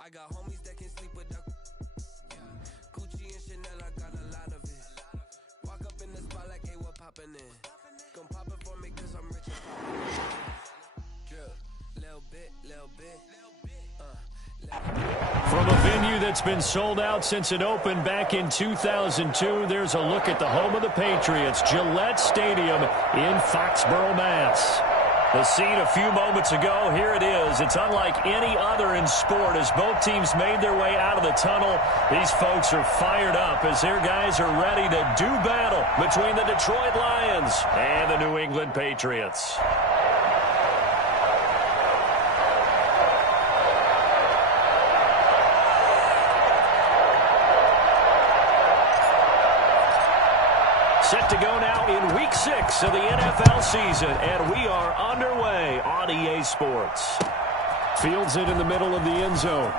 I got homies that can sleep without. Gucci and Chanel, I got a lot of it. Walk up in the spot like, hey, what poppin' in? Gon' pop it for me cause I'm rich and poppin'. Drip, little bit. From a venue that's been sold out since it opened back in 2002, there's a look at the home of the Patriots, Gillette Stadium in Foxborough, Mass. The scene a few moments ago, here it is. It's unlike any other in sport as both teams made their way out of the tunnel. These folks are fired up as their guys are ready to do battle between the Detroit Lions and the New England Patriots. Set to go now in Week 6 of the NFL season, and we are underway on EA Sports. Fields it in the middle of the end zone.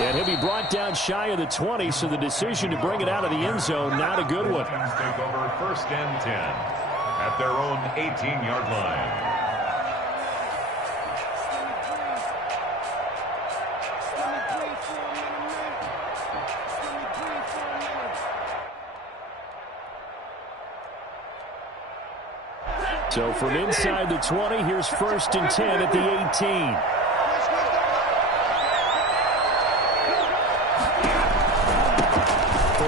And he'll be brought down shy of the 20, so the decision to bring it out of the end zone, not a good one. Take over 1st and 10 at their own 18-yard line. So from inside the 20, here's 1st and 10 at the 18.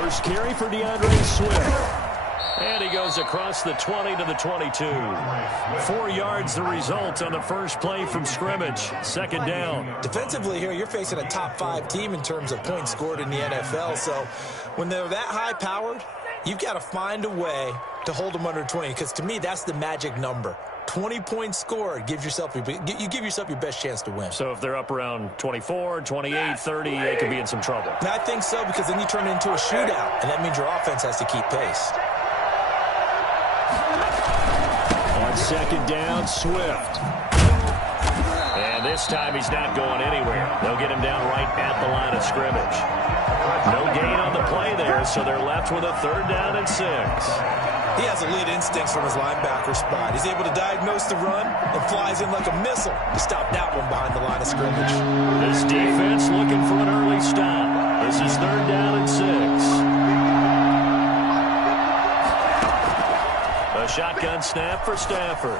First carry for DeAndre Swift. And he goes across the 20 to the 22. 4 yards the result on the first play from scrimmage. 2nd down. Defensively here, you're facing a top 5 team in terms of points scored in the NFL. So when they're that high-powered, you've got to find a way to hold them under 20, because to me, that's the magic number. 20 points scored, you give yourself your best chance to win. So if they're up around 24, 28, 30, they could be in some trouble. And I think so, because then you turn it into a shootout, and that means your offense has to keep pace. On 2nd down, Swift. And this time he's not going anywhere. They'll get him down right at the line of scrimmage. No gain on the play there, so they're left with a 3rd down and 6. He has elite instincts from his linebacker spot. He's able to diagnose the run and flies in like a missile to stop that one behind the line of scrimmage. This defense looking for an early stop. This is 3rd down and 6. A shotgun snap for Stafford.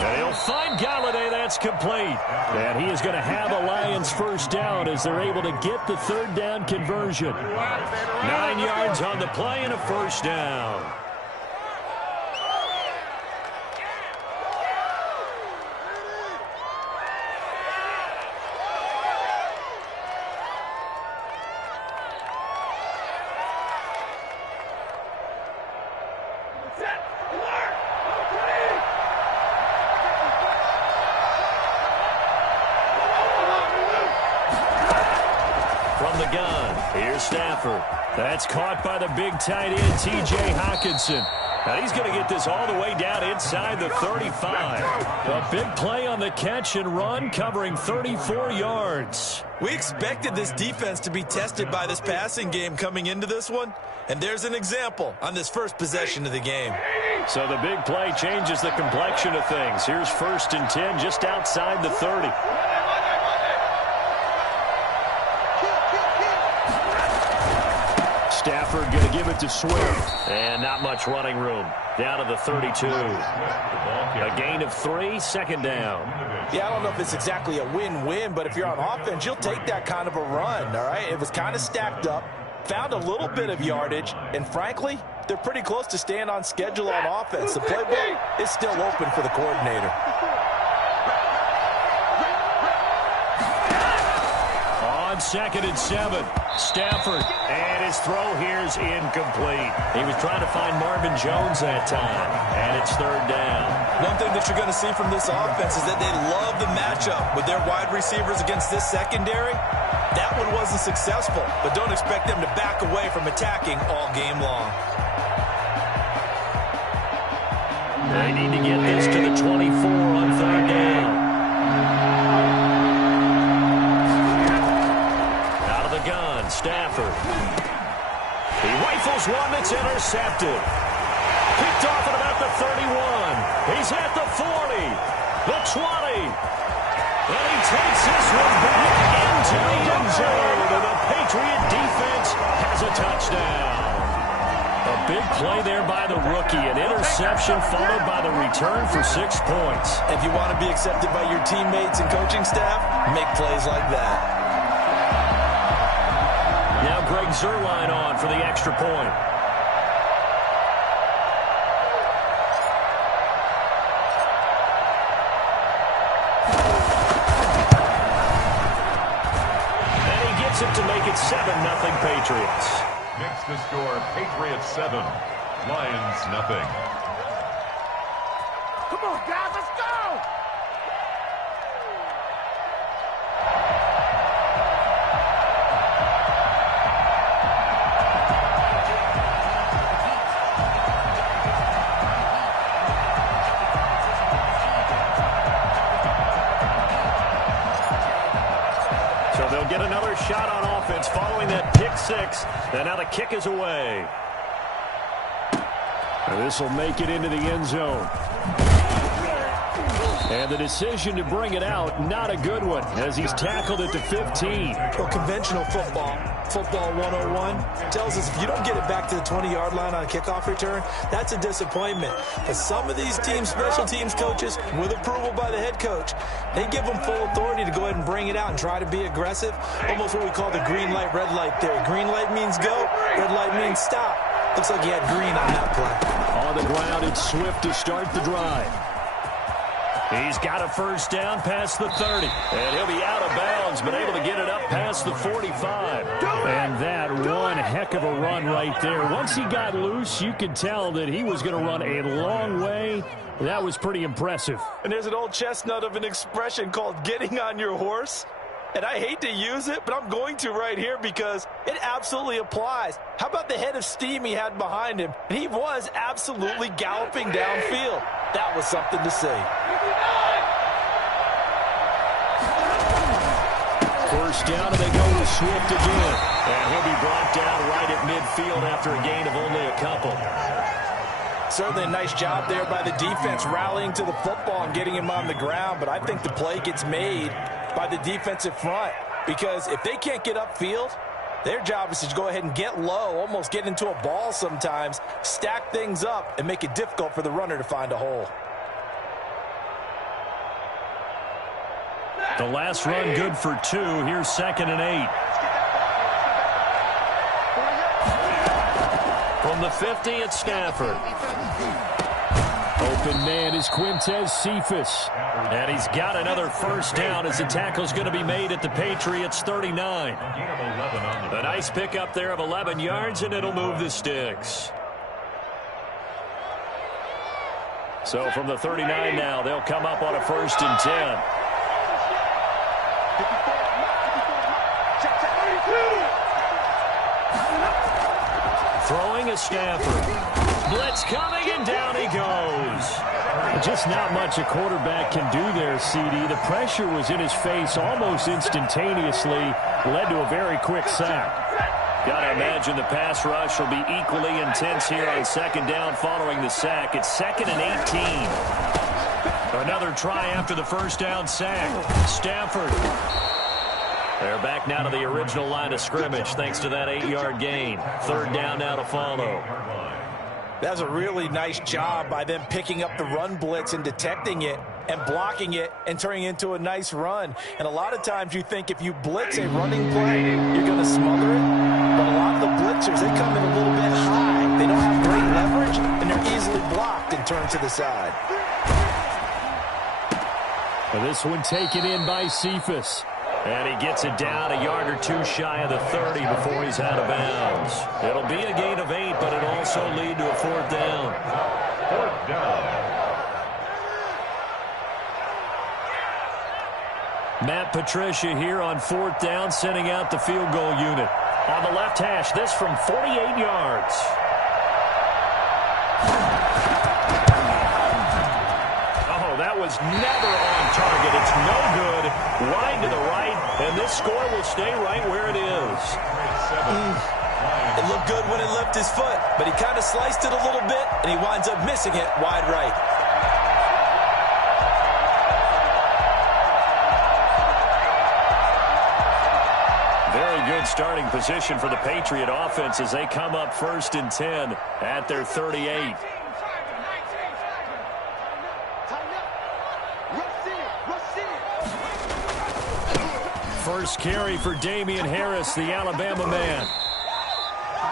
And he'll find Galladay. That's complete. And he is going to have a Lions 1st down as they're able to get the 3rd down conversion. 9 yards on the play and a 1st down. Stafford. That's caught by the big tight end, T.J. Hockenson. Now he's going to get this all the way down inside the 35. A big play on the catch and run, covering 34 yards. We expected this defense to be tested by this passing game coming into this one, and there's an example on this first possession of the game. So the big play changes the complexion of things. Here's 1st and 10 just outside the 30. Stafford going to give it to Swift. And not much running room. Down to the 32. A gain of 3, 2nd down. Yeah, I don't know if it's exactly a win-win, but if you're on offense, you'll take that kind of a run, all right? It was kind of stacked up, found a little bit of yardage, and frankly, they're pretty close to staying on schedule on offense. The playbook is still open for the coordinator. On 2nd and 7, Stafford, and his throw here is incomplete. He was trying to find Marvin Jones that time, and it's 3rd down. One thing that you're going to see from this offense is that they love the matchup with their wide receivers against this secondary. That one wasn't successful, but don't expect them to back away from attacking all game long. They need to get this to the 24 on 3rd down. Out of the gun, Stafford. He rifles one that's intercepted. Picked off at about the 31. He's at the 40, the 20. And he takes this one back into the end zone. And the Patriot defense has a touchdown. A big play there by the rookie. An interception followed by the return for 6 points. If you want to be accepted by your teammates and coaching staff, make plays like that. Now Greg Zuerlein on for the extra point. And he gets it to make it 7-0 Patriots. Makes the score Patriots 7, Lions nothing. Come on, guys, let's go! So they'll get another shot on offense following that pick six. And now the kick is away. This will make it into the end zone. And the decision to bring it out, not a good one, as he's tackled at the 15. Well, conventional football 101, tells us if you don't get it back to the 20-yard line on a kickoff return, that's a disappointment. But some of these teams, special teams coaches, with approval by the head coach, they give them full authority to go ahead and bring it out and try to be aggressive, almost what we call the green light, red light theory. Green light means go, red light means stop. Looks like he had green on that play. On the ground, it's Swift to start the drive. He's got a first down past the 30. And he'll be out of bounds, but able to get it up past the 45. And that one heck of a run right there. Once he got loose, you could tell that he was going to run a long way. That was pretty impressive. And there's an old chestnut of an expression called getting on your horse. And I hate to use it, but I'm going to right here because it absolutely applies. How about the head of steam he had behind him? And he was absolutely galloping downfield. That was something to see. First down, and they go with Swift again. And he'll be brought down right at midfield after a gain of only a couple. Certainly a nice job there by the defense rallying to the football and getting him on the ground. But I think the play gets made by the defensive front, because if they can't get upfield, their job is to go ahead and get low, almost get into a ball sometimes, stack things up, and make it difficult for the runner to find a hole. The last run good for 2. Here's 2nd and 8. From the 50, it's Stafford. Open man is Quintez Cephas. And he's got another first down as the tackle's going to be made at the Patriots 39. A nice pickup there of 11 yards, and it'll move the sticks. So from the 39 now, they'll come up on a 1st and 10. Throwing is Stafford. Blitz coming, and down he goes. Just not much a quarterback can do there, CD. The pressure was in his face almost instantaneously, led to a very quick sack. Got to imagine the pass rush will be equally intense here on 2nd down following the sack. It's 2nd and 18. Another try after the first down sack. Stafford. They're back now to the original line of scrimmage thanks to that 8-yard gain. 3rd down now to follow. That's a really nice job by them picking up the run blitz and detecting it and blocking it and turning it into a nice run. And a lot of times you think if you blitz a running play, you're going to smother it. But a lot of the blitzers, they come in a little bit high. They don't have great leverage, and they're easily blocked and turned to the side. Well, this one taken in by Cephas. And he gets it down a yard or 2 shy of the 30 before he's out of bounds. It'll be a gain of 8, but it'll also lead to a 4th down. 4th down. Matt Patricia here on 4th down, sending out the field goal unit. On the left hash, this from 48 yards. Oh, that was never on target. It's no good. Wide to the right, and this score will stay right where it is. It looked good when it left his foot, but he kind of sliced it a little bit, and he winds up missing it wide right. Very good starting position for the Patriot offense as they come up 1st and 10 at their 38. First carry for Damian Harris, the Alabama man.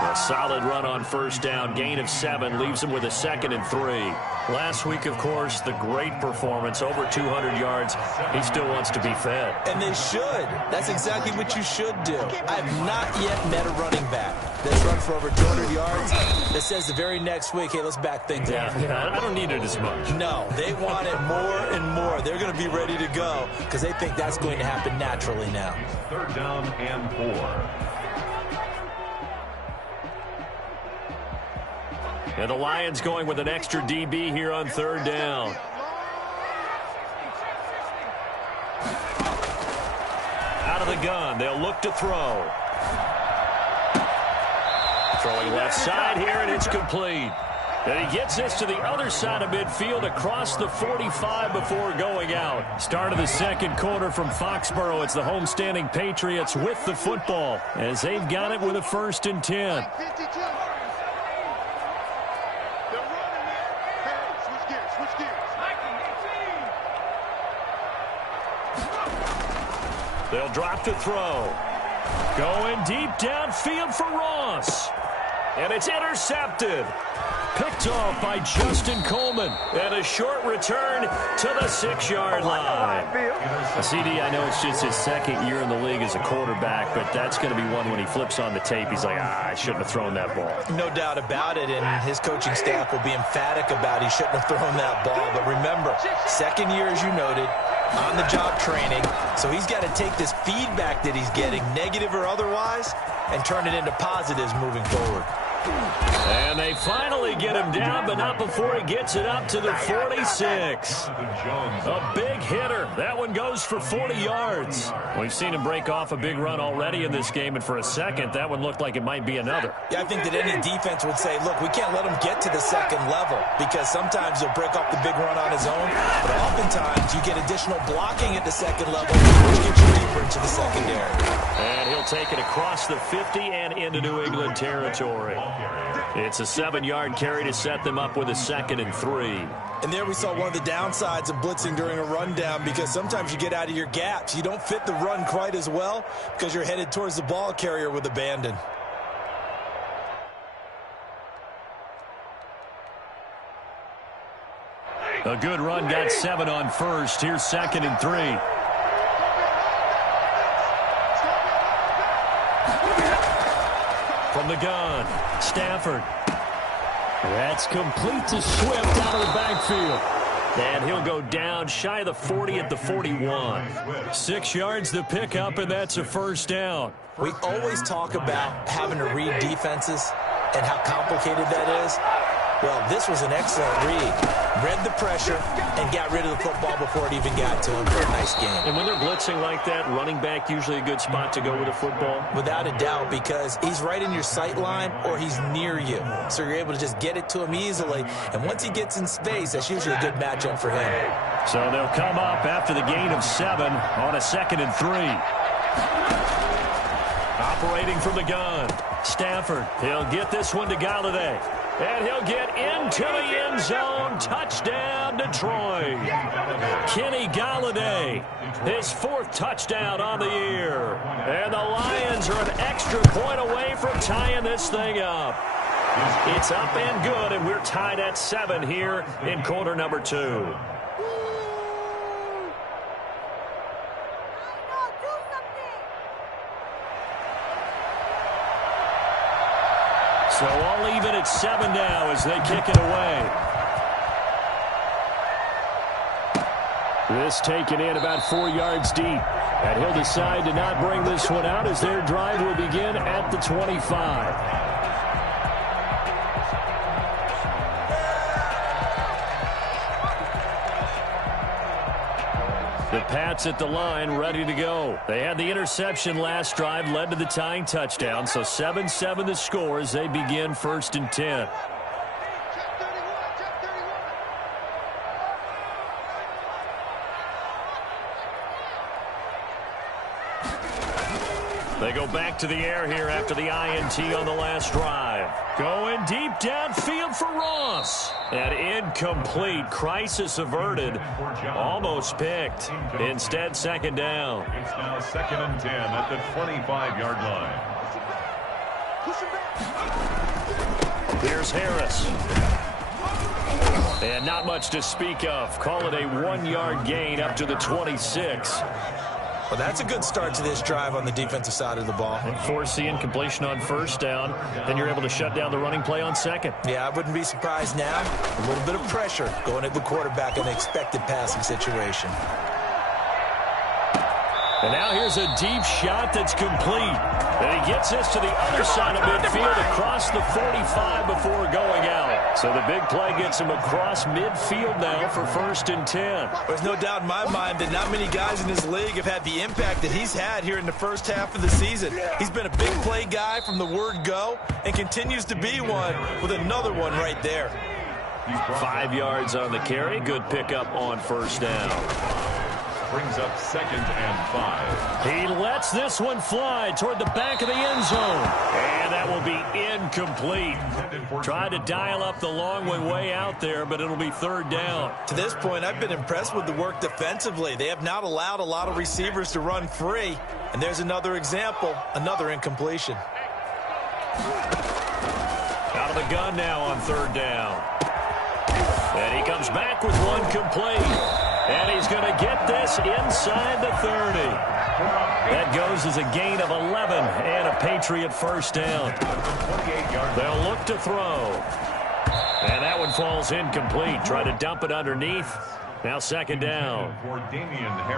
A solid run on 1st down, gain of 7, leaves him with a 2nd and 3. Last week, of course, the great performance, over 200 yards. He still wants to be fed. And they should. That's exactly what you should do. I have not yet met a running back that's run for over 200 yards that says the very next week, hey, let's back things up. Yeah, I don't need it as much. No, they want it more and more. They're going to be ready to go because they think that's going to happen naturally now. 3rd down and 4. And the Lions going with an extra DB here on 3rd down. Out of the gun, they'll look to throw. Throwing left side here, and it's complete. And he gets this to the other side of midfield across the 45 before going out. Start of the 2nd quarter from Foxborough. It's the homestanding Patriots with the football as they've got it with a 1st and 10. They'll drop to throw. Going deep downfield for Ross. And it's intercepted. Picked off by Justin Coleman. And a short return to the 6-yard line. CD, I know it's just his 2nd year in the league as a quarterback, but that's going to be one when he flips on the tape. He's like, I shouldn't have thrown that ball. No doubt about it, and his coaching staff will be emphatic about he shouldn't have thrown that ball. But remember, 2nd year, as you noted, on-the-job training. So he's got to take this feedback that he's getting, negative or otherwise, and turn it into positives moving forward. And they finally get him down, but not before he gets it up to the 46. A big hitter. That one goes for 40 yards. We've seen him break off a big run already in this game, and for a second, that one looked like it might be another. Yeah, I think that any defense would say, look, we can't let him get to the 2nd level because sometimes he'll break off the big run on his own, but oftentimes you get additional blocking at the 2nd level, which gets you deeper into the secondary. And he'll take it across the 50 and into New England territory. It's a 7-yard carry to set them up with a 2nd and 3. And there we saw one of the downsides of blitzing during a rundown because sometimes you get out of your gaps. You don't fit the run quite as well because you're headed towards the ball carrier with abandon. A good run, got 7 on 1st. Here's 2nd and 3. From the gun, Stafford. That's complete to Swift out of the backfield. And he'll go down shy of the 40 at the 41. 6 yards to pick up, and that's a 1st down. We always talk about having to read defenses and how complicated that is. Well, this was an excellent read. Read the pressure and got rid of the football before it even got to him for a nice game. And when they're blitzing like that, running back usually a good spot to go with a football? Without a doubt, because he's right in your sight line or he's near you. So you're able to just get it to him easily. And once he gets in space, that's usually a good matchup for him. So they'll come up after the gain of 7 on a 2nd and 3. Operating from the gun, Stafford. He'll get this one to Galladay. And he'll get into the end zone. Touchdown, Detroit. Kenny Galladay, his 4th touchdown on the year. And the Lions are an extra point away from tying this thing up. It's up and good, and we're tied at 7 here in quarter number 2. So all even at 7 now as they kick it away. This taken in about 4 yards deep. And he'll decide to not bring this one out as their drive will begin at the 25. The Pats at the line, ready to go. They had the interception last drive, led to the tying touchdown. So 7-7 the score as they begin 1st and 10. They go back to the air here after the INT on the last drive. Going deep downfield for Ross. And incomplete. Crisis averted. Almost picked. Instead, second down. It's now 2nd and 10 at the 25-yard line. Here's Harris. And not much to speak of. Call it a 1-yard gain up to the 26. Well, that's a good start to this drive on the defensive side of the ball. And force the incompletion on first down. Then you're able to shut down the running play on second. Yeah, I wouldn't be surprised now. A little bit of pressure going at the quarterback in an expected passing situation. And now here's a deep shot that's complete. And he gets this to the other side of midfield across the 45 before going out. So the big play gets him across midfield now for 1st and 10. There's no doubt in my mind that not many guys in this league have had the impact that he's had here in the first half of the season. He's been a big play guy from the word go and continues to be one with another one right there. 5 yards on the carry. Good pickup on first down. Brings up 2nd and 5. He lets this one fly toward the back of the end zone. And that will be incomplete. Tried to dial up the long one way out there, but it'll be 3rd down. To this point, I've been impressed with the work defensively. They have not allowed a lot of receivers to run free. And there's another example, another incompletion. Out of the gun now on 3rd down. And he comes back with one complete. And he's going to get this inside the 30. That goes as a gain of 11 and a Patriot first down. They'll look to throw. And that one falls incomplete. Try to dump it underneath. Now 2nd down.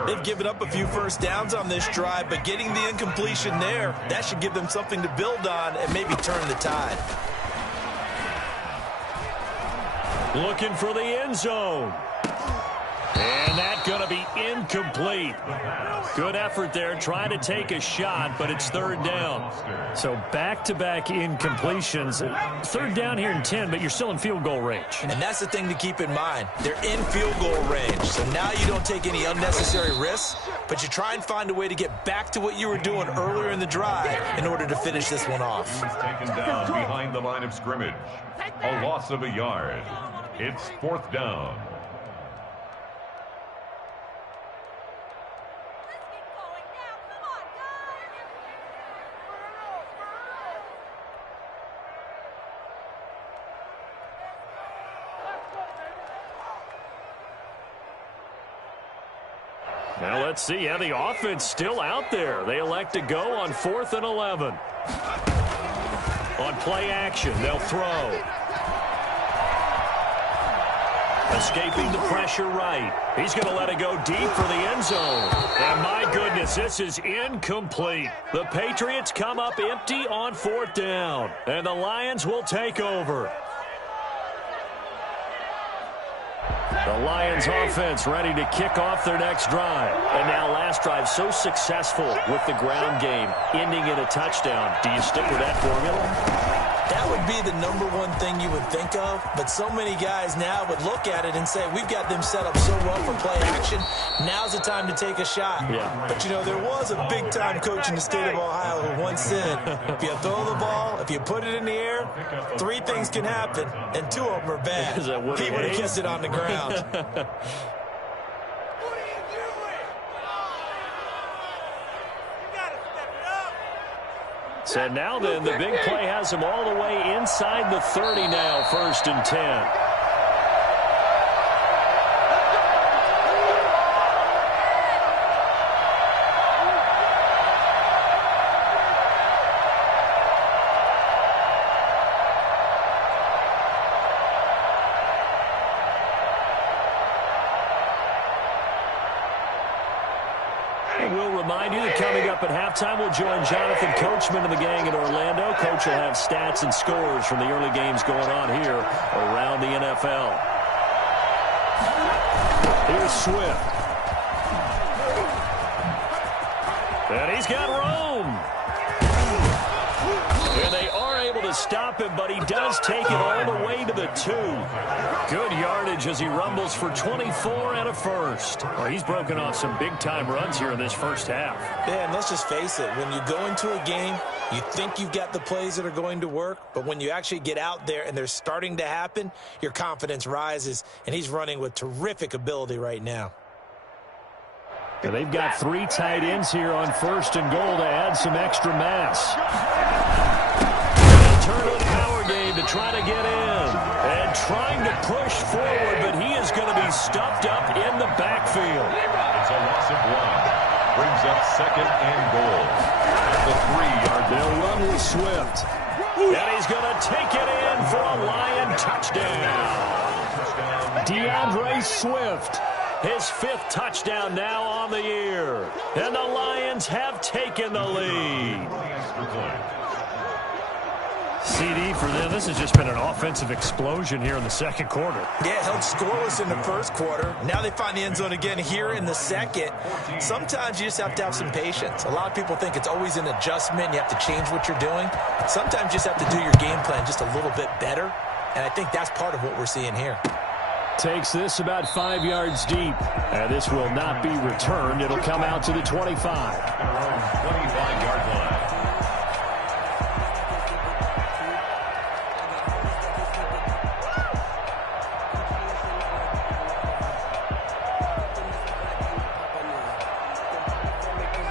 They've given up a few first downs on this drive, but getting the incompletion there, that should give them something to build on and maybe turn the tide. Looking for the end zone. And that's going to be incomplete. Good effort there, trying to take a shot, but it's 3rd down. So back-to-back incompletions. 3rd down here in 10, but you're still in field goal range. And that's the thing to keep in mind. They're in field goal range. So now you don't take any unnecessary risks, but you try and find a way to get back to what you were doing earlier in the drive in order to finish this one off. He's taken down behind the line of scrimmage. A loss of a yard. It's 4th down. Now let's see how the offense still out there. They elect to go on 4th and 11. On play action, they'll throw. Escaping the pressure right. He's going to let it go deep for the end zone. And my goodness, this is incomplete. The Patriots come up empty on 4th down. And the Lions will take over. The Lions offense ready to kick off their next drive. And now last drive so successful with the ground game, ending in a touchdown. Do you stick with that formula? That would be the #1 thing you would think of, but so many guys now would look at it and say, we've got them set up so well for play action, now's the time to take a shot. Yeah. But, you know, there was a big-time coach in the state of Ohio who once said, if you throw the ball, if you put it in the air, 3 things can happen, and 2 of them are bad. He would have kissed it on the ground. So now then, the big play has him all the way inside the 30 now, 1st and 10. We'll remind you that coming up at halftime, we'll join Jonathan Coachman and the gang in Orlando. Coach will have stats and scores from the early games going on here around the NFL. Here's Swift. And he's got Rome. And they are able to to stop him, but he does take it all the way to the 2. Good yardage as he rumbles for 24 and a first. Well, he's broken off some big-time runs here in this first half. Yeah, and let's just face it. When you go into a game, you think you've got the plays that are going to work, but when you actually get out there and they're starting to happen, your confidence rises, and he's running with terrific ability right now. And they've got 3 tight ends here on 1st and goal to add some extra mass. Turn to the power game to try to get in. And trying to push forward, but he is going to be stuffed up in the backfield. It's a loss of 1. Brings up 2nd and goal. At the 3-yard line. They'll run with Swift. And he's going to take it in for a Lion touchdown. DeAndre Swift. His 5th touchdown now on the year. And the Lions have taken the lead. CD for them. This has just been an offensive explosion here in the second quarter. Yeah, held scoreless in the first quarter. Now they find the end zone again here in the second. Sometimes you just have to have some patience. A lot of people think it's always an adjustment. You have to change what you're doing. Sometimes you just have to do your game plan just a little bit better. And I think that's part of what we're seeing here. Takes this about 5 yards deep. And this will not be returned. It'll come out to the 25. 25-yard line.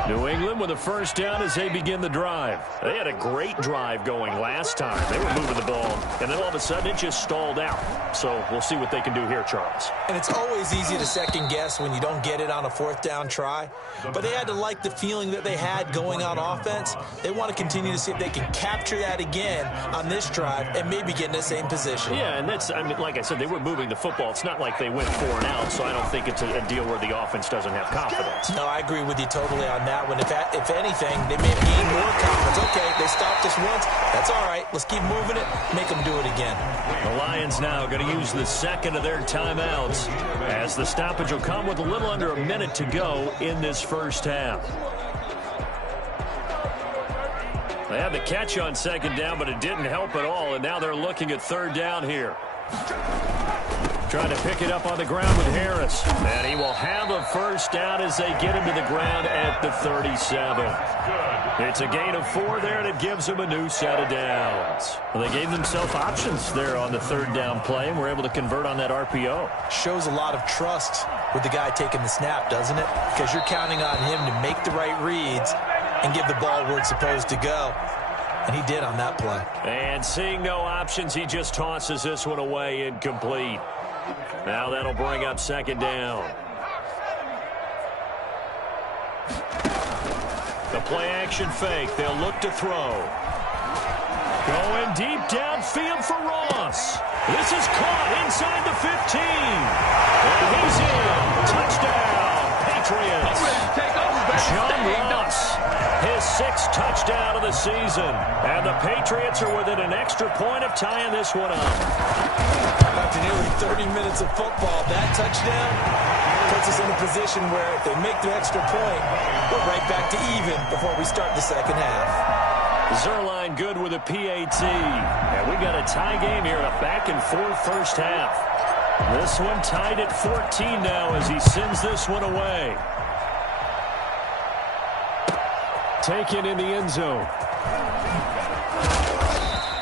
New England with a first down as they begin the drive. They had a great drive going last time. They were moving the ball, and then all of a sudden it just stalled out. So we'll see what they can do here, Charles. And it's always easy to second guess when you don't get it on a 4th down try. But they had to like the feeling that they had going on offense. They want to continue to see if they can capture that again on this drive and maybe get in the same position. Yeah, and that's, I mean, like I said, they were moving the football. It's not like they went 4 and out, so I don't think it's a deal where the offense doesn't have confidence. No, I agree with you totally on that one. If anything, they may have gained more confidence. Okay, they stopped us once. That's all right. Let's keep moving it. Make them do it again. The Lions now going to use the second of their timeouts as the stoppage will come with a little under a minute to go in this first half. They had the catch on 2nd down, but it didn't help at all, and now they're looking at 3rd down here. Trying to pick it up on the ground with Harris. And he will have a first down as they get him to the ground at the 37. It's a gain of 4 there, and it gives them a new set of downs. Well, they gave themselves options there on the 3rd down play, and were able to convert on that RPO. Shows a lot of trust with the guy taking the snap, doesn't it? Because you're counting on him to make the right reads and give the ball where it's supposed to go. And he did on that play. And seeing no options, he just tosses this one away incomplete. Now that'll bring up 2nd down. The play-action fake. They'll look to throw. Going deep downfield for Ross. This is caught inside the 15. And he's in. Touchdown, Patriots. John Ross, his 6th touchdown of the season. And the Patriots are within an extra point of tying this one up. After nearly 30 minutes of football, that touchdown puts us in a position where if they make the extra point, we're right back to even before we start the second half. Zerline good with a PAT. And we got a tie game here in a back-and-forth first half. This one tied at 14 now as he sends this one away. Taken in the end zone.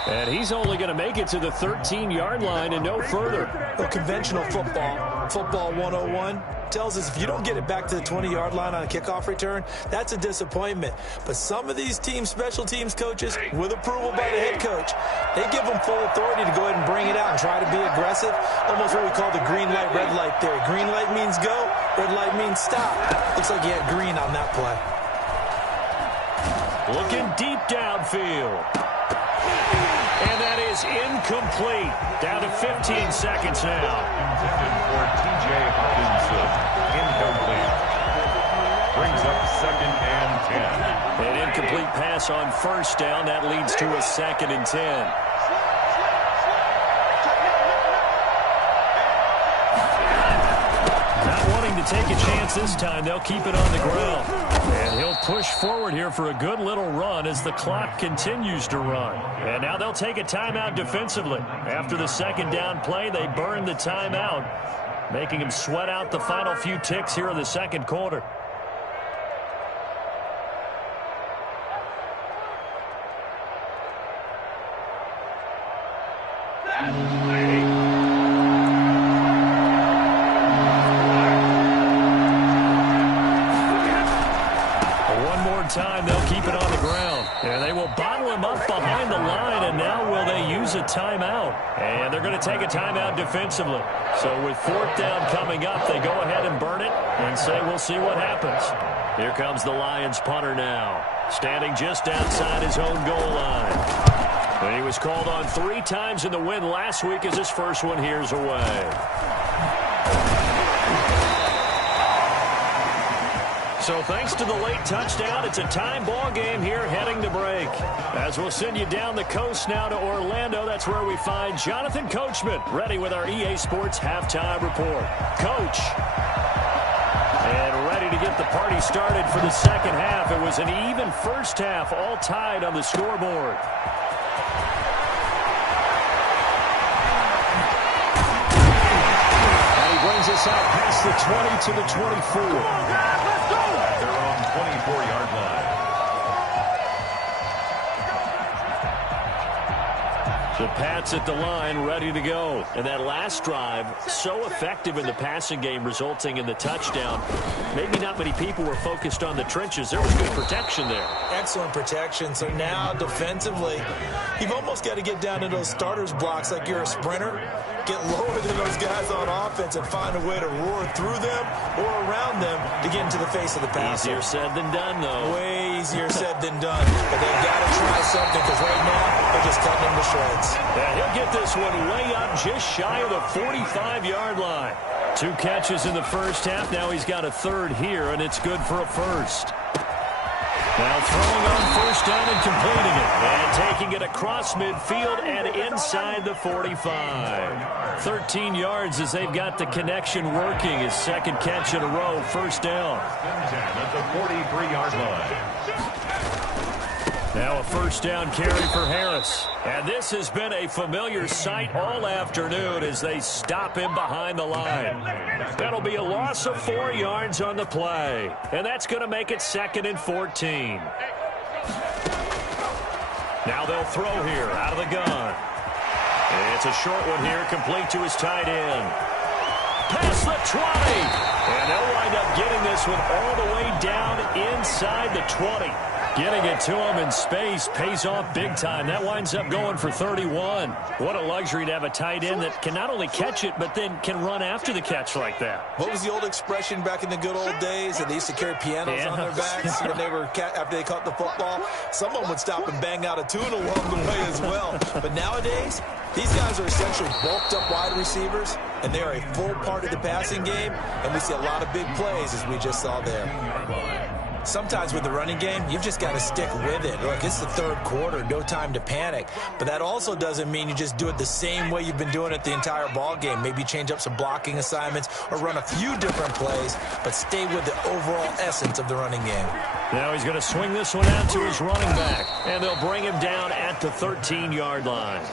And he's only going to make it to the 13-yard line and no further. Well, conventional football 101, tells us if you don't get it back to the 20-yard line on a kickoff return, that's a disappointment. But some of these special teams coaches, with approval by the head coach, they give them full authority to go ahead and bring it out and try to be aggressive. Almost what we call the green light, red light theory. Green light means go, red light means stop. Looks like he had green on that play. Looking deep downfield. And that is incomplete. Down to 15 seconds now. Intended for T.J. Hawkinson. Incomplete. Brings up 2nd and 10. An incomplete pass on first down. That leads to a 2nd and 10. Not wanting to take a chance this time. They'll keep it on the ground. And he'll push forward here for a good little run as the clock continues to run. And now they'll take a timeout defensively. After the second down play, they burn the timeout, making them sweat out the final few ticks here in the second quarter. Time they'll keep it on the ground, and they will bottle him up behind the line. And now will they use a timeout? And they're going to take a timeout defensively. So with fourth down coming up, they go ahead and burn it and say we'll see what happens. Here comes the Lions punter now, standing just outside his own goal line. And he was called on 3 times in the win last week as his first one here's away. So thanks to the late touchdown, it's a tie ball game here heading to break. As we'll send you down the coast now to Orlando, that's where we find Jonathan Coachman, ready with our EA Sports Halftime Report. Coach. And ready to get the party started for the second half. It was an even first half, all tied on the scoreboard. And he brings us out past the 20 to the 24. 24-yard line. The Pats at the line, ready to go. And that last drive, so effective in the passing game, resulting in the touchdown. Maybe not many people were focused on the trenches. There was good protection there. Excellent protection. So now, defensively, you've almost got to get down to those starters blocks like you're a sprinter. Get lower than those guys on offense and find a way to roar through them or around them to get into the face of the passer. Easier said than done, though. Way easier said than done. But they've got to try something because right now they're just cutting them to shreds. Yeah, he'll get this one way up just shy of the 45-yard line. 2 catches in the first half. Now he's got a third here, and it's good for a first. Now throwing on first down and completing it. And taking it across midfield and inside the 45. 13 yards as they've got the connection working. His second catch in a row, first down. At the 43-yard line. Now a first down carry for Harris. And this has been a familiar sight all afternoon as they stop him behind the line. That'll be a loss of 4 yards on the play. And that's going to make it 2nd and 14. Now they'll throw here out of the gun. It's a short one here, complete to his tight end. Past the 20. And they'll wind up getting this one all the way down inside the 20. Getting it to him in space pays off big time. That winds up going for 31. What a luxury to have a tight end that can not only catch it, but then can run after the catch like that. What was the old expression back in the good old days? That they used to carry pianos on their backs when they were after they caught the football. Someone would stop and bang out a tune along the way as well. But nowadays, these guys are essentially bulked up wide receivers, and they are a full part of the passing game, and we see a lot of big plays as we just saw there. Sometimes with the running game, you've just got to stick with it. Look, it's the third quarter, no time to panic. But that also doesn't mean you just do it the same way you've been doing it the entire ball game. Maybe change up some blocking assignments or run a few different plays, but stay with the overall essence of the running game. Now he's going to swing this one out to his running back, and they'll bring him down at the 13-yard line.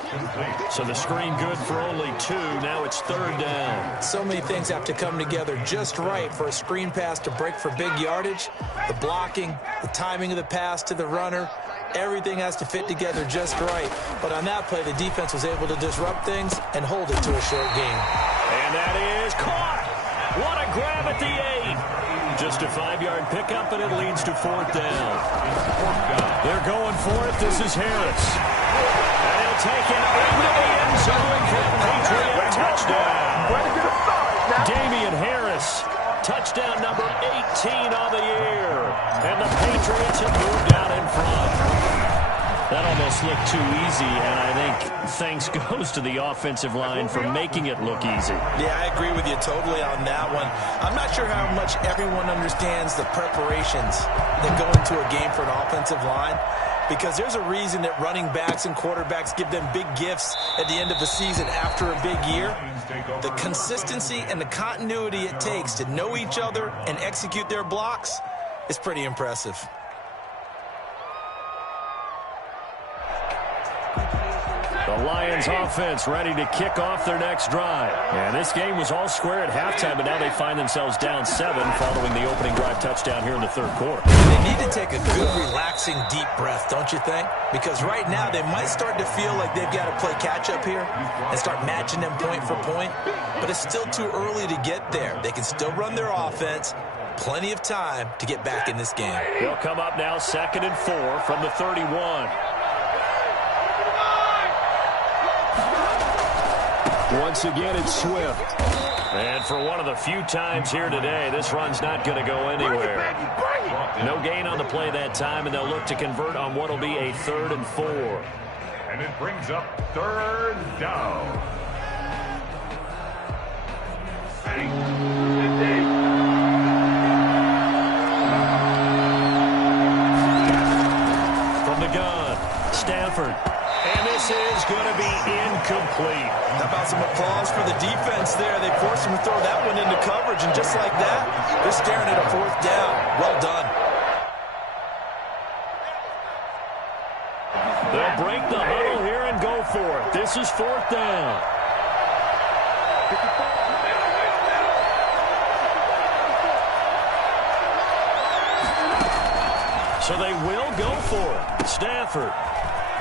So the screen good for only 2. Now it's third down. So many things have to come together just right for a screen pass to break for big yardage. The blocking, the timing of the pass to the runner, everything has to fit together just right. But on that play, the defense was able to disrupt things and hold it to a short gain. And that is caught. What a grab at the 8. Just a 5-yard pickup, and it leads to fourth down. They're going for it. This is Harris. And he'll take it into the end zone for a Patriot touchdown. Damian Harris. Touchdown number 18 on the year. And the Patriots have moved out in front. That almost looked too easy, and I think thanks goes to the offensive line for making it look easy. Yeah, I agree with you totally on that one. I'm not sure how much everyone understands the preparations that go into a game for an offensive line, because there's a reason that running backs and quarterbacks give them big gifts at the end of the season after a big year. The consistency and the continuity it takes to know each other and execute their blocks is pretty impressive. The Lions offense ready to kick off their next drive. And this game was all square at halftime, but now they find themselves down 7 following the opening drive touchdown here in the third quarter. They need to take a good, relaxing, deep breath, don't you think? Because right now they might start to feel like they've got to play catch-up here and start matching them point for point. But it's still too early to get there. They can still run their offense. Plenty of time to get back in this game. They'll come up now 2nd and 4 from the 31. Once again, it's Swift. And for one of the few times here today, this run's not going to go anywhere. No gain on the play that time, and they'll look to convert on what will be a 3rd and 4. And it brings up 3rd down. From the gun, Stafford. And this is going to be incomplete. How about some applause for the defense there? They forced him to throw that one into coverage, and just like that, they're staring at a 4th down. Well done. They'll break the huddle here and go for it. This is 4th down. So they will go for it. Stafford.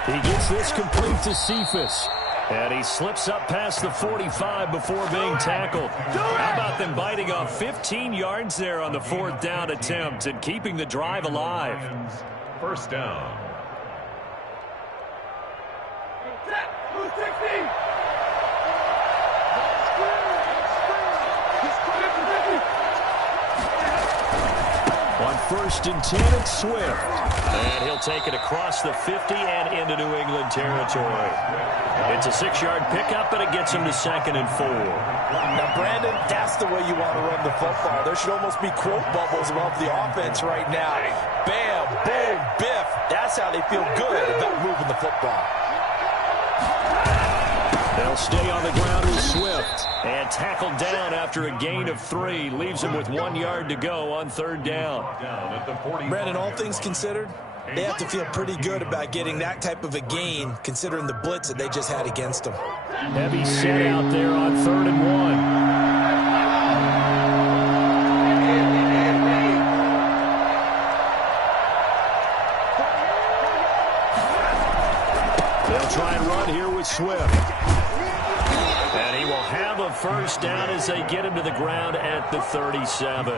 He gets this complete to Cephas. And he slips up past the 45 before being tackled. How about them biting off 15 yards there on the 4th down attempt and keeping the drive alive? 1st down. On 1st and 10, it's Swift. And he'll take it across the 50 and into New England territory. It's a 6-yard pickup, but it gets him to 2nd and 4. Now, Brandon, that's the way you want to run the football. There should almost be quote bubbles above the offense right now. Bam, boom, biff. That's how they feel good about moving the football. They'll stay on the ground with Swift. And tackled down after a gain of 3. Leaves him with 1 yard to go on 3rd down. Brandon, all things considered, they have to feel pretty good about getting that type of a gain, considering the blitz that they just had against them. Heavy set out there on 3rd and 1. They'll try and run here with Swift. And he will have a 1st down as they get him to the ground at the 37.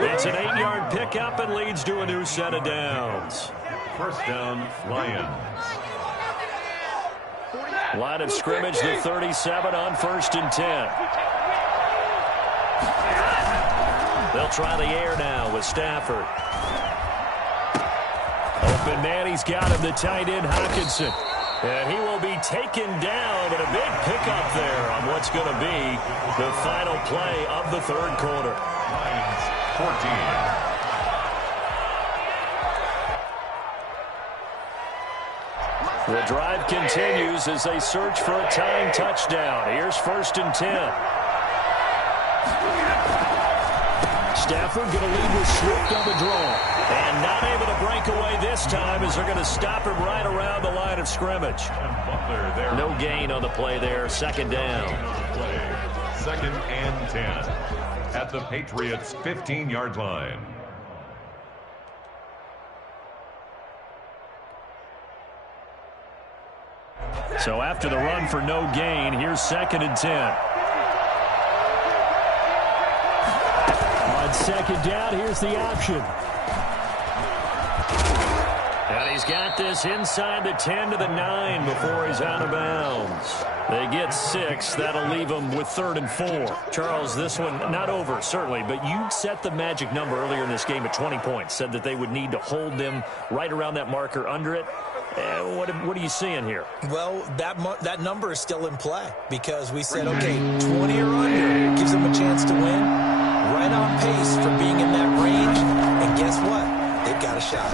It's an 8-yard pickup and leads to a new set of downs. 1st down, Lions. Line of scrimmage, the 37 on 1st and 10. They'll try the air now with Stafford. Open man, he's got him, the tight end, Hockenson. And he will be taken down, but a big pickup there on what's going to be the final play of the 3rd quarter. Lions 14. The drive continues as they search for a tying touchdown. Here's 1st and 10. Stafford going to lead with Swift on the draw. And not able to break away this time as they're going to stop him right around the line of scrimmage. No gain on the play there. 2nd down. 2nd and 10 at the Patriots' 15-yard line. So after the run for no gain, here's 2nd and 10. On 2nd down, here's the option. And he's got this inside the 10 to the 9 before he's out of bounds. They get 6. That'll leave them with 3rd and 4. Charles, this one not over, certainly, but you set the magic number earlier in this game at 20 points. Said that they would need to hold them right around that marker under it. What are you seeing here? Well, that number is still in play because we said, okay, 20 or under gives them a chance to win. Right on pace for being in that range. And guess what? They've got a shot.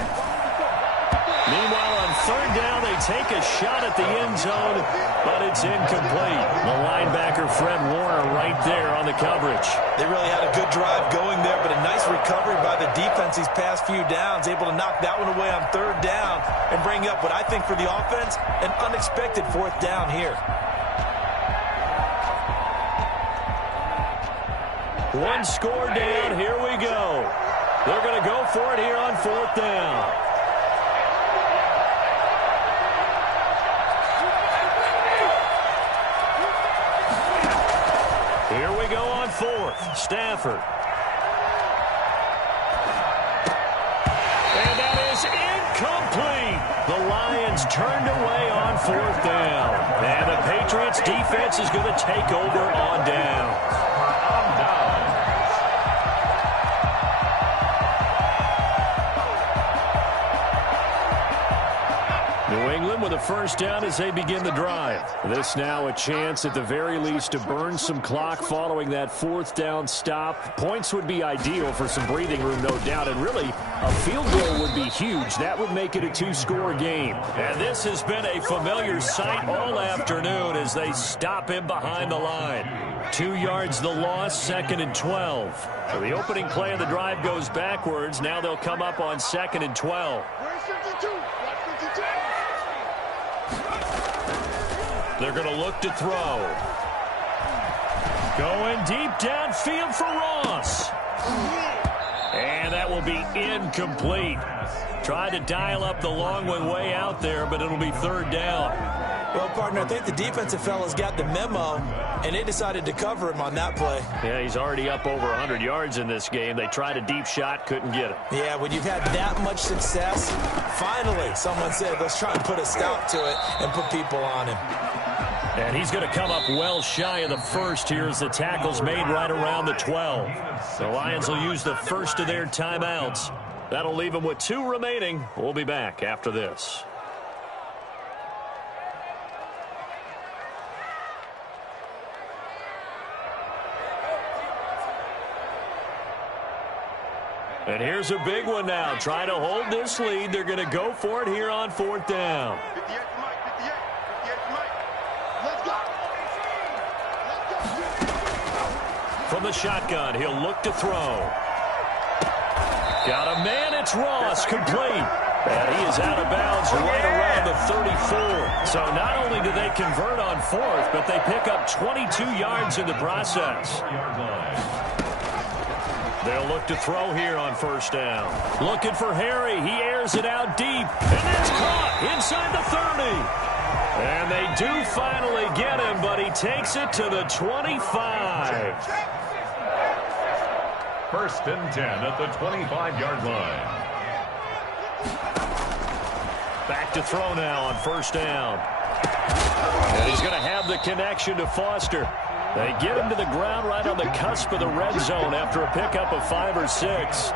Meanwhile, on third down, they take a shot at the end zone, but it's incomplete. The linebacker, Fred Warner, right there on the coverage. They really had a good drive going there, but a nice recovery by the defense these past few downs, able to knock that one away on third down and bring up what I think for the offense, an unexpected fourth down here. One score down. Here we go. They're going to go for it here on fourth down. Here we go on fourth. Stafford. And that is incomplete. The Lions turned away on fourth down. And the Patriots defense is going to take over on downs. New England with a first down as they begin the drive. This now a chance at the very least to burn some clock following that fourth down stop. Points would be ideal for some breathing room, no doubt, and really a field goal would be huge. That would make it a two-score game. And this has been a familiar sight all afternoon as they stop him behind the line. 2 yards the loss, 2nd and 12. So the opening play of the drive goes backwards. Now they'll come up on 2nd and 12. They're going to look to throw. Going deep downfield for Ross. And that will be incomplete. Tried to dial up the long one way out there, but it'll be third down. Well, partner, I think the defensive fellas got the memo, and they decided to cover him on that play. Yeah, he's already up over 100 yards in this game. They tried a deep shot, couldn't get it. Yeah, when you've had that much success, finally someone said, let's try and put a stop to it and put people on him. And he's going to come up well shy of the first here as the tackle's made right around the 12. The Lions will use the first of their timeouts. That'll leave them with 2 remaining. We'll be back after this. And here's a big one now. Trying to hold this lead. They're going to go for it here on fourth down. From the shotgun, he'll look to throw. Got a man, it's Ross, complete. And he is out of bounds right around the 34. So not only do they convert on fourth, but they pick up 22 yards in the process. They'll look to throw here on first down. Looking for Harry. He airs it out deep. And it's caught inside the 30. And they do finally get him, but he takes it to the 25. First and 10 at the 25-yard line. Back to throw now on first down. And he's going to have the connection to Foster. They get him to the ground right on the cusp of the red zone after a pickup of 5 or 6.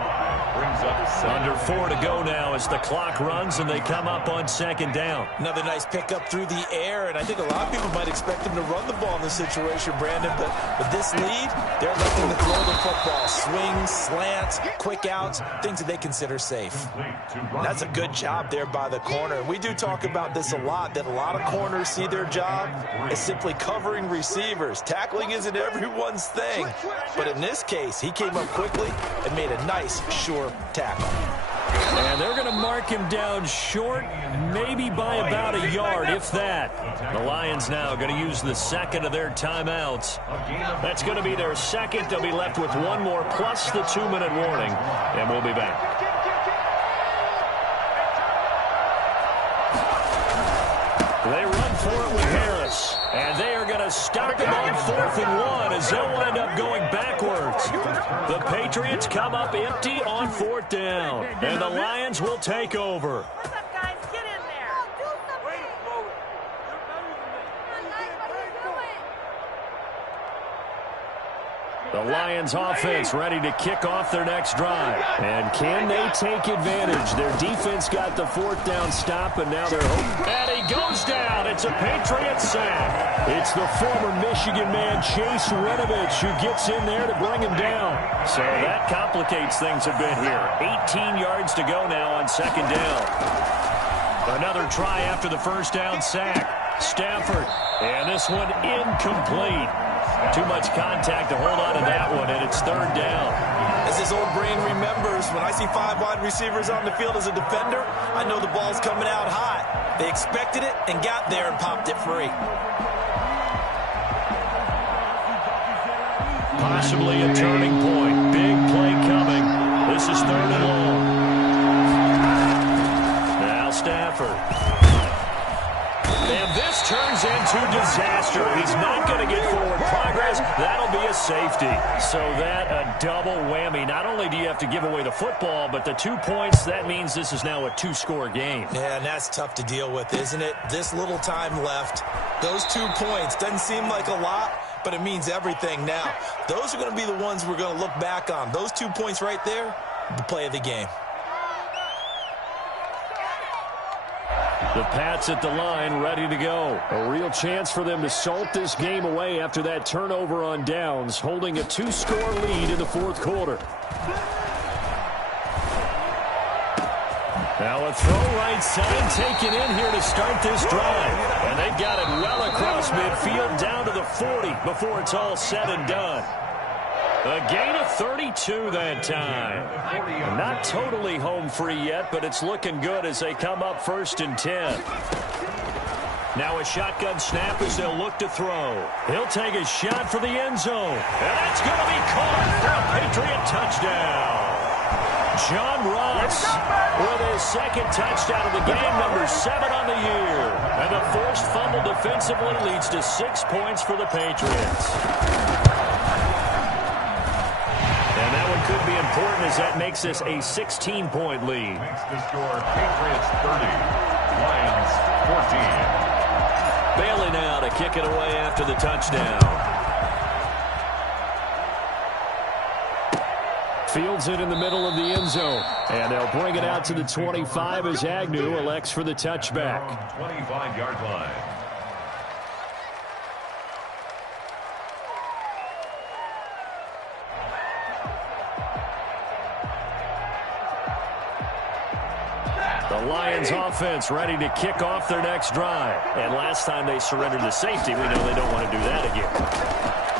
Under 4 to go now as the clock runs and they come up on second down. Another nice pickup through the air, and I think a lot of people might expect him to run the ball in this situation, Brandon, but with this lead, they're looking to throw the football. Swings, slants, quick outs, things that they consider safe. That's a good job there by the corner. We do talk about this a lot, that a lot of corners see their job as simply covering receivers. Tackling isn't everyone's thing, but in this case, he came up quickly and made a nice, sure tackle. And they're going to mark him down short, maybe by about a yard, if that. The Lions now going to use the second of their timeouts. That's going to be their second. They'll be left with one more plus the 2-minute warning, and we'll be back. They run for it with Harris, and they are going to stop him on 4th and 1 as they'll wind up going backwards. The Patriots come up empty on 4th down, and the Lions will take over. What's up, guys? Get in there. The Lions offense ready to kick off their next drive. And can they take advantage? Their defense got the fourth down stop, and now they're home. And he goes down. It's a Patriots sack. It's the former Michigan man, Chase Winovich, who gets in there to bring him down. So that complicates things a bit here. 18 yards to go now on second down. Another try after the first down sack. Stafford, and this one incomplete. Too much contact to hold on to that one, and it's third down. As his old brain remembers, when I see 5 wide receivers on the field as a defender, I know the ball's coming out hot. They expected it and got there and popped it free. Possibly a turning point. Big play coming. This is third and long. Now Stafford. And this turns into disaster. He's not going to get forward progress. That'll be a safety. So that a double whammy. Not only do you have to give away the football, but the 2 points, that means this is now a 2-score game. Yeah, and that's tough to deal with, isn't it? This little time left. Those 2 points doesn't seem like a lot, but it means everything now. Those are going to be the ones we're going to look back on. Those 2 points right there, the play of the game. The Pats at the line, ready to go. A real chance for them to salt this game away after that turnover on downs, holding a 2-score lead in the fourth quarter. Now a throw right side taken in here to start this drive. And they got it well across midfield down to the 40 before it's all said and done. A gain of 32 that time. Not totally home free yet, but it's looking good as they come up first and 10. Now a shotgun snap as they'll look to throw. He'll take a shot for the end zone. And that's going to be caught for a Patriot touchdown. John Ross with his second touchdown of the game, number 7 on the year. And the forced fumble defensively leads to 6 points for the Patriots. And that one could be important as that makes this a 16-point lead. Makes the score Patriots 30, Lions 14. Bailey now to kick it away after the touchdown. Fields it in the middle of the end zone. And they'll bring it out to the 25 as Agnew elects for the touchback. 25-yard line. The Lions offense ready to kick off their next drive. And last time they surrendered to safety, we know they don't want to do that again.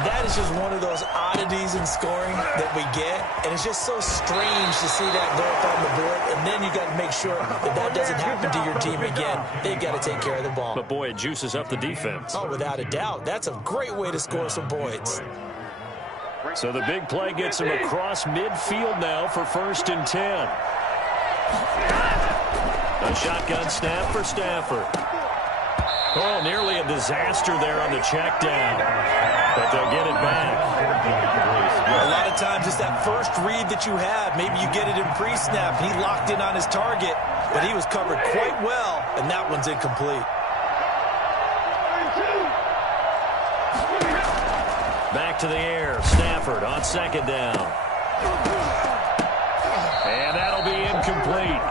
That is just one of those oddities in scoring that we get. And it's just so strange to see that go up on the board. And then you got to make sure that that doesn't happen to your team again. They've got to take care of the ball. But, boy, it juices up the defense. Oh, without a doubt. That's a great way to score some points. So the big play gets him across midfield now for first and 10. A shotgun snap for Stafford. Oh, nearly a disaster there on the check down. But they'll get it back. A lot of times it's that first read that you have. Maybe you get it in pre-snap. He locked in on his target, but he was covered quite well, and that one's incomplete. Back to the air. Stafford on second down. And that'll be incomplete.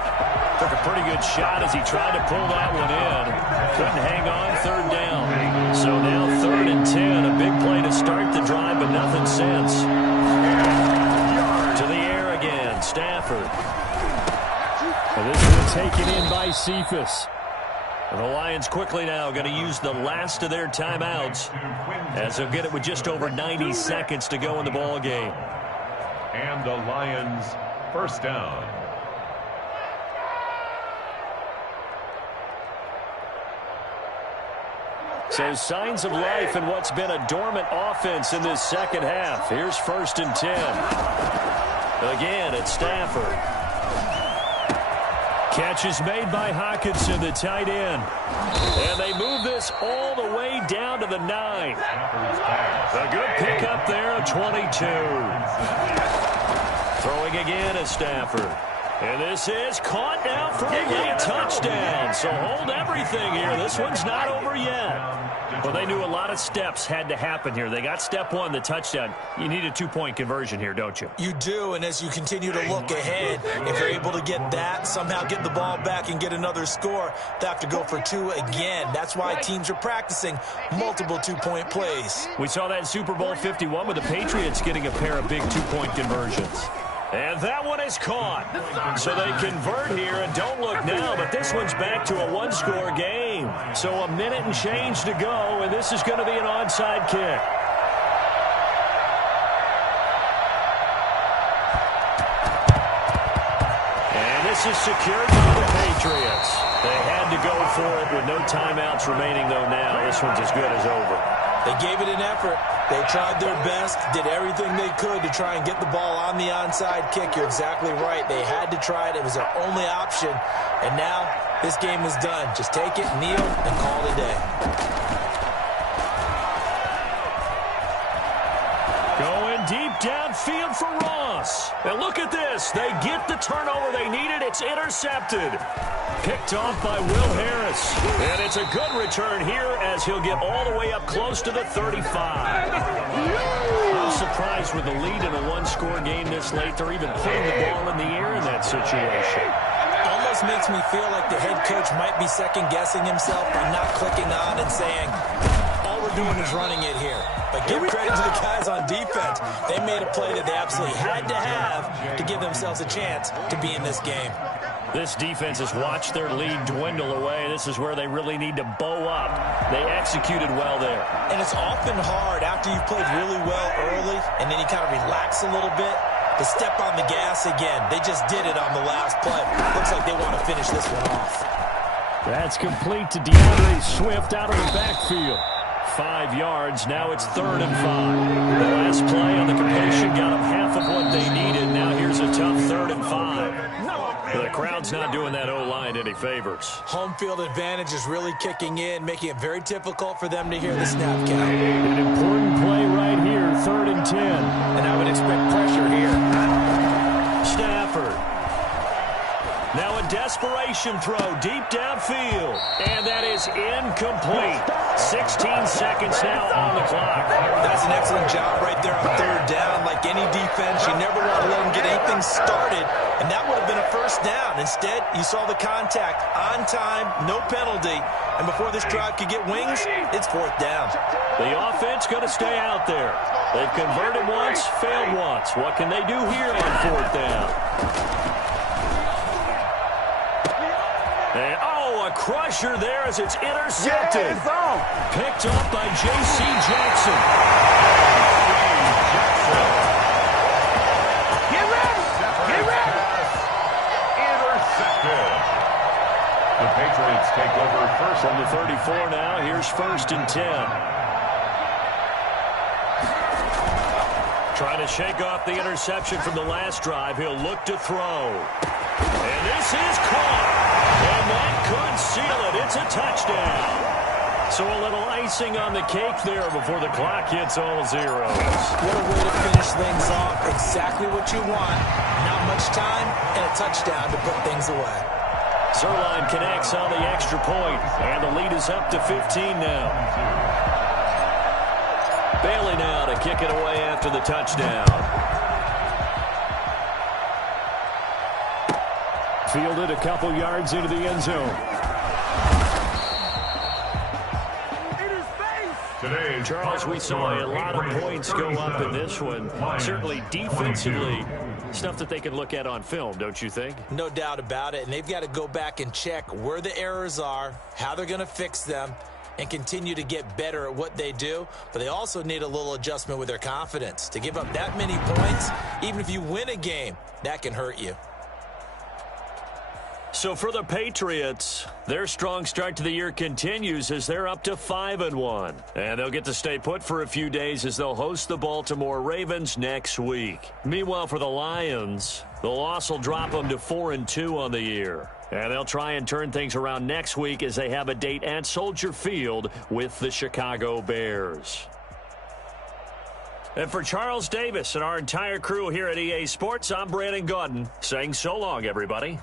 Took a pretty good shot as he tried to pull that one in. Couldn't hang on, third down. So now third and 10. A big play to start the drive, but nothing since. To the air again, Stafford. And this one taken in by Cephas. And the Lions quickly now going to use the last of their timeouts as they'll get it with just over 90 seconds to go in the ball game. And the Lions first down. So signs of life in what's been a dormant offense in this second half. Here's first and 10. Again, it's Stafford. Catch is made by Hockenson, the tight end. And they move this all the way down to the 9. A good pickup there of 22. Throwing again is Stafford. And this is caught now for a late touchdown. So hold everything here. This one's not over yet. Well, they knew a lot of steps had to happen here. They got step one, the touchdown. You need a two-point conversion here, don't you? You do, and as you continue to look ahead, if you're able to get that, somehow get the ball back and get another score, they have to go for two again. That's why teams are practicing multiple two-point plays. We saw that in Super Bowl 51 with the Patriots getting a pair of big two-point conversions. And that one is caught. So they convert here, and don't look now, but this one's back to a one-score game. So a minute and change to go, and this is going to be an onside kick. And this is secured by the Patriots. They had to go for it with no timeouts remaining, though, now. This one's as good as over. They gave it an effort. They tried their best, did everything they could to try and get the ball on the onside kick. You're exactly right. They had to try it. It was their only option. And now this game is done. Just take it, kneel, and call it a day. Going deep downfield for Ross. And look at this. They get the turnover they needed. It's intercepted. Picked off by Will Harris. And it's a good return here as he'll get all the way up close to the 35. I'm surprised with the lead in a one-score game this late. They're even putting the ball in the air in that situation. Almost makes me feel like the head coach might be second-guessing himself by not clicking on and saying, all we're doing is running it here. But give credit to the guys on defense. They made a play that they absolutely had to have to give themselves a chance to be in this game. This defense has watched their lead dwindle away. This is where they really need to bow up. They executed well there. And it's often hard after you've played really well early and then you kind of relax a little bit to step on the gas again. They just did it on the last play. Looks like they want to finish this one off. That's complete to DeAndre Swift out of the backfield. 5 yards. Now it's 3rd and 5. The last play on the completion got them half of what they needed. Now here's a tough 3rd and 5. The crowd's not doing that O-line any favors. Home field advantage is really kicking in, making it very difficult for them to hear the snap count. An important play right here, 3rd and 10. And I would expect pressure here. Stafford. Now a desperation throw deep downfield. And that is incomplete. 16 seconds now on the clock. That's an excellent job right there on 3rd down. Like any defense, you never want to let them get anything started. And that would have been a 1st down. Instead, you saw the contact on time, no penalty. And before this drive could get wings, it's 4th down. The offense going to stay out there. They've converted once, failed once. What can they do here on 4th down? And, a crusher there as it's intercepted. Picked up by J.C. Jackson. Get ready! Get ready! Intercepted. The Patriots take over first. From the 34 now, here's 1st and 10. Trying to shake off the interception from the last drive. He'll look to throw. And this is caught. And that could seal it. It's a touchdown. So a little icing on the cake there before the clock hits all zeros. What a way to finish things off. Exactly what you want. Not much time and a touchdown to put things away. Zerline connects on the extra point, and the lead is up to 15 now. Bailey now to kick it away after the touchdown. Fielded a couple yards into the end zone. Charles, we saw a lot of points go up in this one. Certainly defensively, stuff that they can look at on film, don't you think? No doubt about it, and they've got to go back and check where the errors are, how they're going to fix them, and continue to get better at what they do. But they also need a little adjustment with their confidence. To give up that many points, even if you win a game, that can hurt you. So for the Patriots, their strong start to the year continues as they're up to 5-1. And they'll get to stay put for a few days as they'll host the Baltimore Ravens next week. Meanwhile, for the Lions, the loss will drop them to 4-2 on the year. And they'll try and turn things around next week as they have a date at Soldier Field with the Chicago Bears. And for Charles Davis and our entire crew here at EA Sports, I'm Brandon Gaudin saying so long, everybody.